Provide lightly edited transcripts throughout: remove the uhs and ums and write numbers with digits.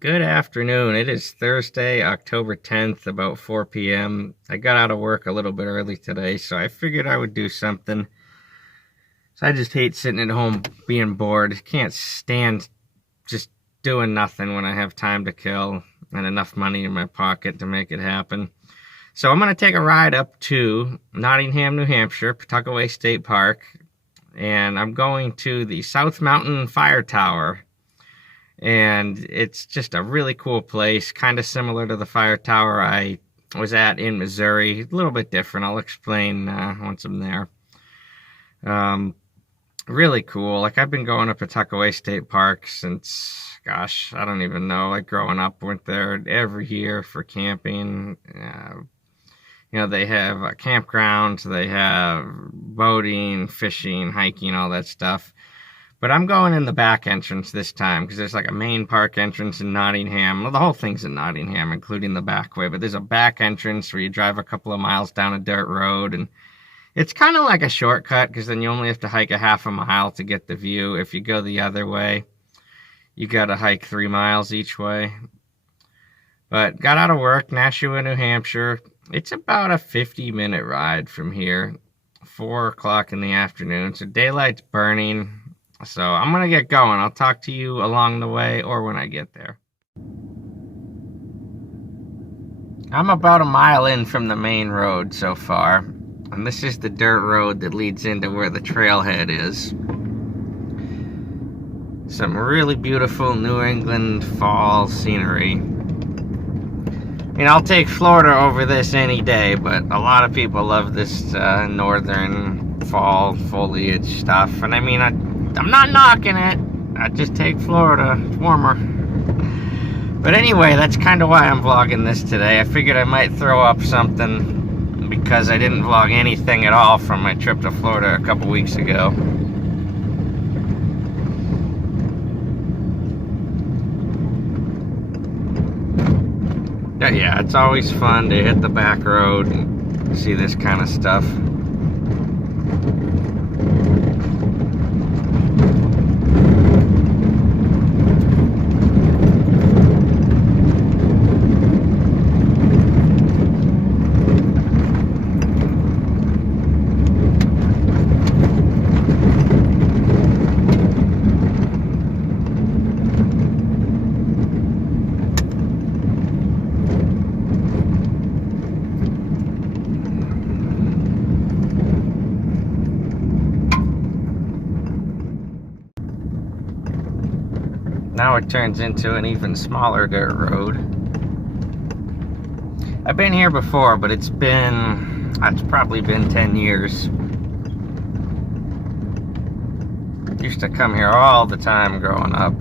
Good afternoon. It is Thursday, October 10th, about 4 p.m. I got out of work a little bit early today, so I figured I would do something. So I just hate sitting at home being bored. Can't stand just doing nothing when I have time to kill and enough money in my pocket to make it happen. So I'm going to take a ride up to Nottingham, New Hampshire, Pawtuckaway State Park, and I'm going to the South Mountain Fire Tower. And it's just a really cool place, kind of similar to the fire tower I was at in Missouri. A little bit different. I'll explain once I'm there. Really cool. Like, I've been going to Pawtuckaway State Park since, gosh, I don't even know. Like, growing up, went there every year for camping. They have campgrounds, they have boating, fishing, hiking, all that stuff. But I'm going in the back entrance this time because there's like a main park entrance in Nottingham. Well, the whole thing's in Nottingham, including the back way. But there's a back entrance where you drive a couple of miles down a dirt road. And it's kind of like a shortcut because then you only have to hike a half a mile to get the view. If you go the other way, you got to hike 3 miles each way. But got out of work, Nashua, New Hampshire. It's about a 50-minute ride from here, 4 o'clock in the afternoon. So daylight's burning. So I'm going to get going. I'll talk to you along the way or when I get there. I'm about a mile in from the main road so far. And this is the dirt road that leads into where the trailhead is. Some really beautiful New England fall scenery. I'll take Florida over this any day, but a lot of people love this northern fall foliage stuff. And I'm not knocking it. I just take Florida. It's warmer. But anyway, that's kind of why I'm vlogging this today. I figured I might throw up something because I didn't vlog anything at all from my trip to Florida a couple weeks ago. But yeah, it's always fun to hit the back road and see this kind of stuff. Now it turns into an even smaller dirt road. I've been here before, but it's probably been 10 years. Used to come here all the time growing up.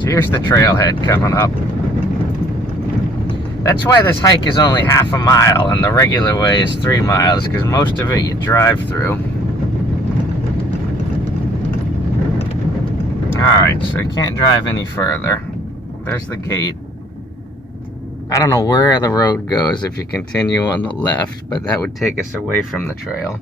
Here's the trailhead coming up. That's why this hike is only half a mile and the regular way is 3 miles, because most of it you drive through. Alright, so I can't drive any further. There's the gate. I don't know where the road goes if you continue on the left, but that would take us away from the trail.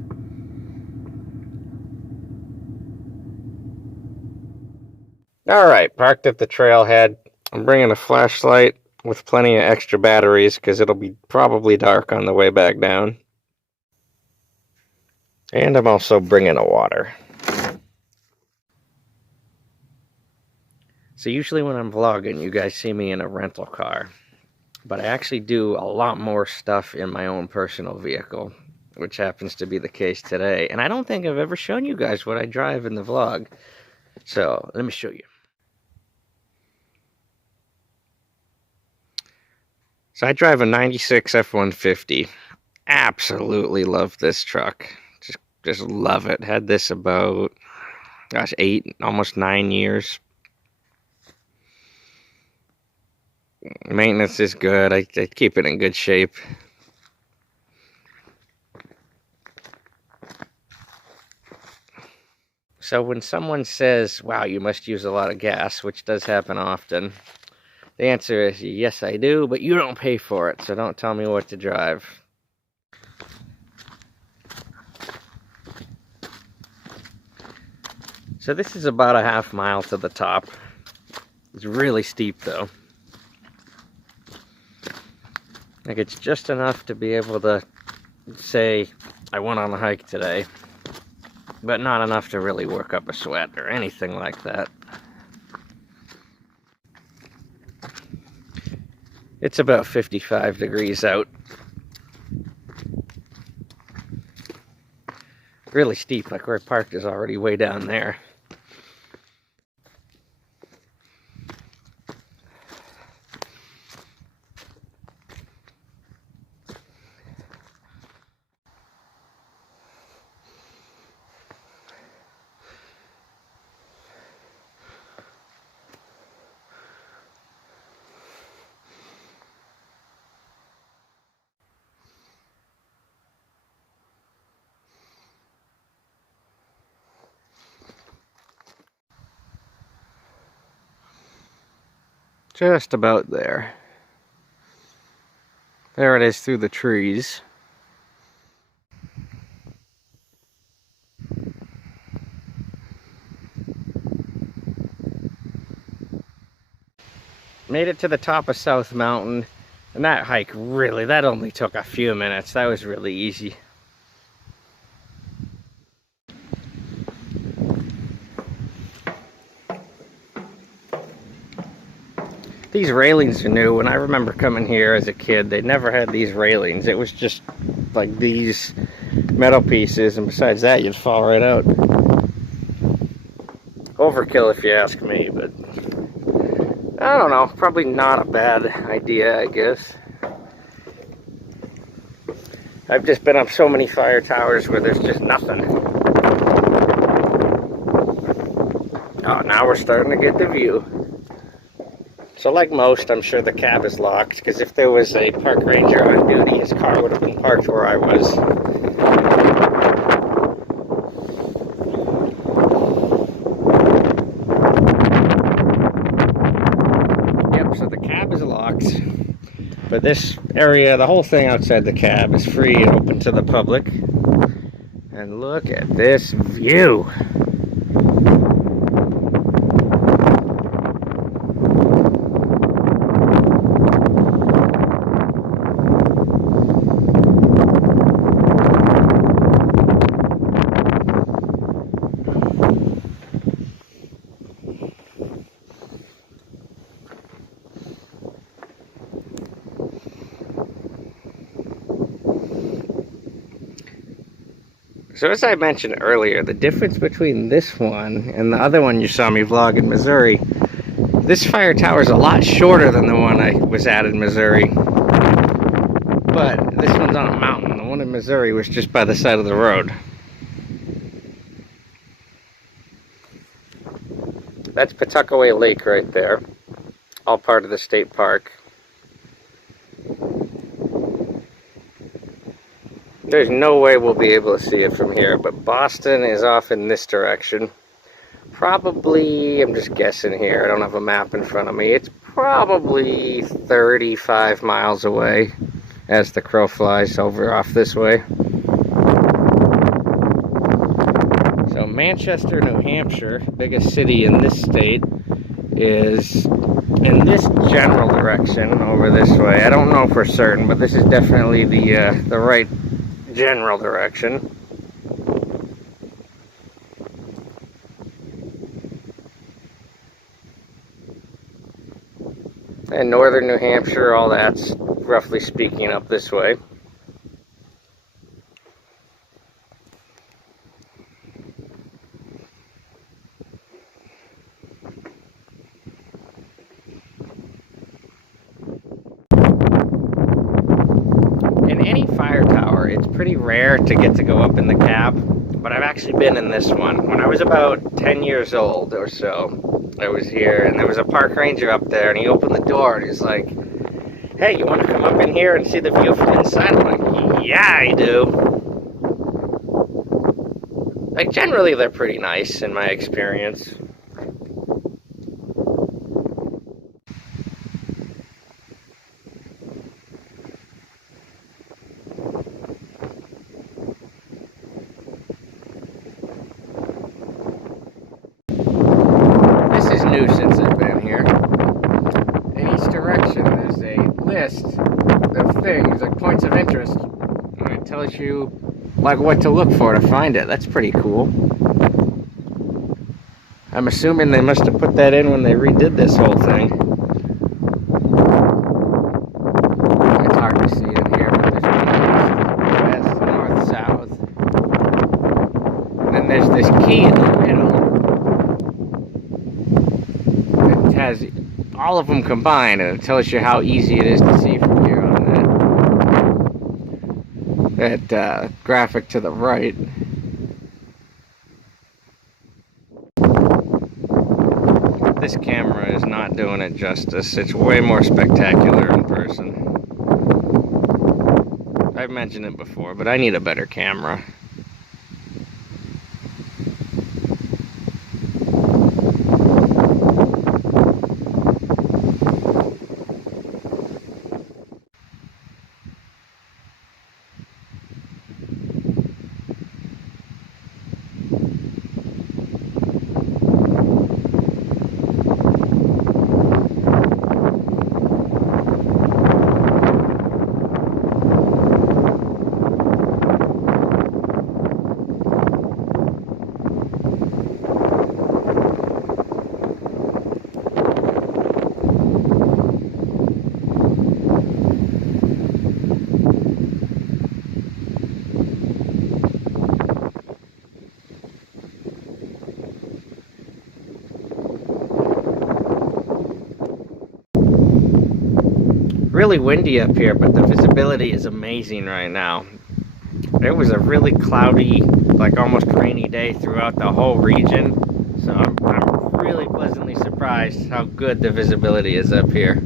Alright, parked at the trailhead. I'm bringing a flashlight with plenty of extra batteries because it'll be probably dark on the way back down. And I'm also bringing a water. So usually when I'm vlogging, you guys see me in a rental car. But I actually do a lot more stuff in my own personal vehicle, which happens to be the case today. And I don't think I've ever shown you guys what I drive in the vlog. So let me show you. So I drive a 96 F-150. Absolutely love this truck. Just love it. Had this about, gosh, 8, almost 9 years. Maintenance is good. I keep it in good shape. So when someone says, wow, you must use a lot of gas, which does happen often, the answer is, yes, I do, but you don't pay for it, so don't tell me what to drive. So this is about a half mile to the top. It's really steep, though. Like, it's just enough to be able to say, I went on a hike today, but not enough to really work up a sweat or anything like that. It's about 55 degrees out. Really steep, like where I parked is already way down there. Just about there. There it is through the trees. Made it to the top of South Mountain, and that hike really, that only took a few minutes. That was really easy. These railings are new. When I remember coming here as a kid, they never had these railings. It was just like these metal pieces, and besides that, you'd fall right out. Overkill if you ask me, but I don't know, probably not a bad idea, I guess. I've just been up so many fire towers where there's just nothing. Oh, now we're starting to get the view. So like most, I'm sure the cab is locked, because if there was a park ranger on duty, his car would have been parked where I was. Yep, so the cab is locked, but this area, the whole thing outside the cab is free and open to the public. And look at this view. So as I mentioned earlier, the difference between this one and the other one you saw me vlog in Missouri, this fire tower is a lot shorter than the one I was at in Missouri. But this one's on a mountain. The one in Missouri was just by the side of the road. That's Pawtuckaway Lake right there, all part of the state park. There's no way we'll be able to see it from here, but Boston is off in this direction. Probably, I'm just guessing here, I don't have a map in front of me, it's probably 35 miles away as the crow flies over off this way. So Manchester, New Hampshire, biggest city in this state, is in this general direction over this way. I don't know for certain, but this is definitely the right general direction. And northern New Hampshire, all that's roughly speaking up this way. In any fire tower, it's pretty rare to get to go up in the cab, but I've actually been in this one. When I was about 10 years old or so, I was here, and there was a park ranger up there, and he opened the door, and he's like, "Hey, you want to come up in here and see the view from inside?" I'm like, "Yeah, I do." Like, generally, they're pretty nice in my experience. This is new since I've been here. In each direction, there's a list of things, like points of interest, and it tells you like what to look for to find it. That's pretty cool. I'm assuming they must have put that in when they redid this whole thing. It's hard to see in here, but there's west, north, south. And then there's this key in the middle. It has all of them combined, and it tells you how easy it is to see from here on that graphic to the right. This camera is not doing it justice. It's way more spectacular in person. I've mentioned it before, but I need a better camera. Really windy up here, but the visibility is amazing right now. It was a really cloudy, like almost rainy day throughout the whole region, so I'm really pleasantly surprised how good the visibility is up here.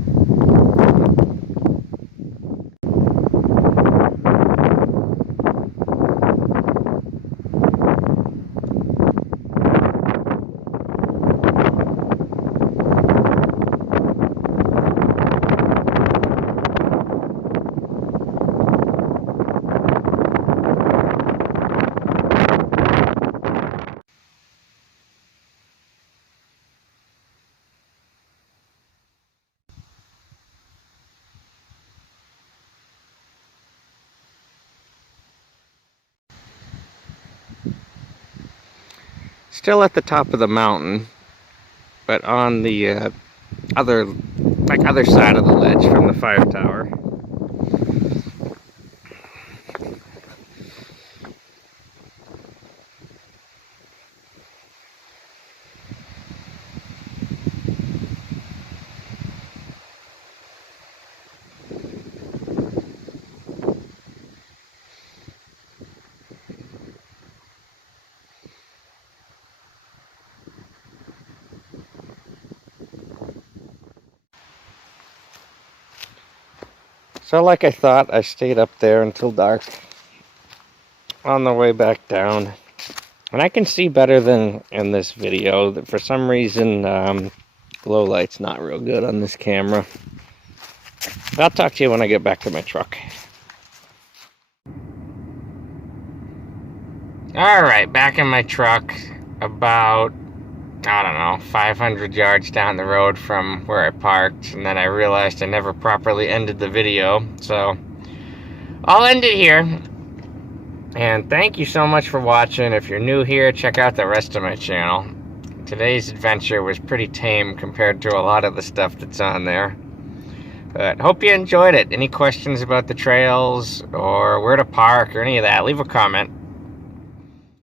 Still at the top of the mountain, but on the other side of the ledge from the fire tower. So like I thought, I stayed up there until dark on the way back down. And I can see better than in this video. For some reason, glow light's not real good on this camera. I'll talk to you when I get back to my truck. Alright, back in my truck, about, I don't know, 500 yards down the road from where I parked, and then I realized I never properly ended the video, so I'll end it here. And thank you so much for watching. If you're new here, check out the rest of my channel. Today's adventure was pretty tame compared to a lot of the stuff that's on there. But hope you enjoyed it. Any questions about the trails or where to park or any of that, leave a comment.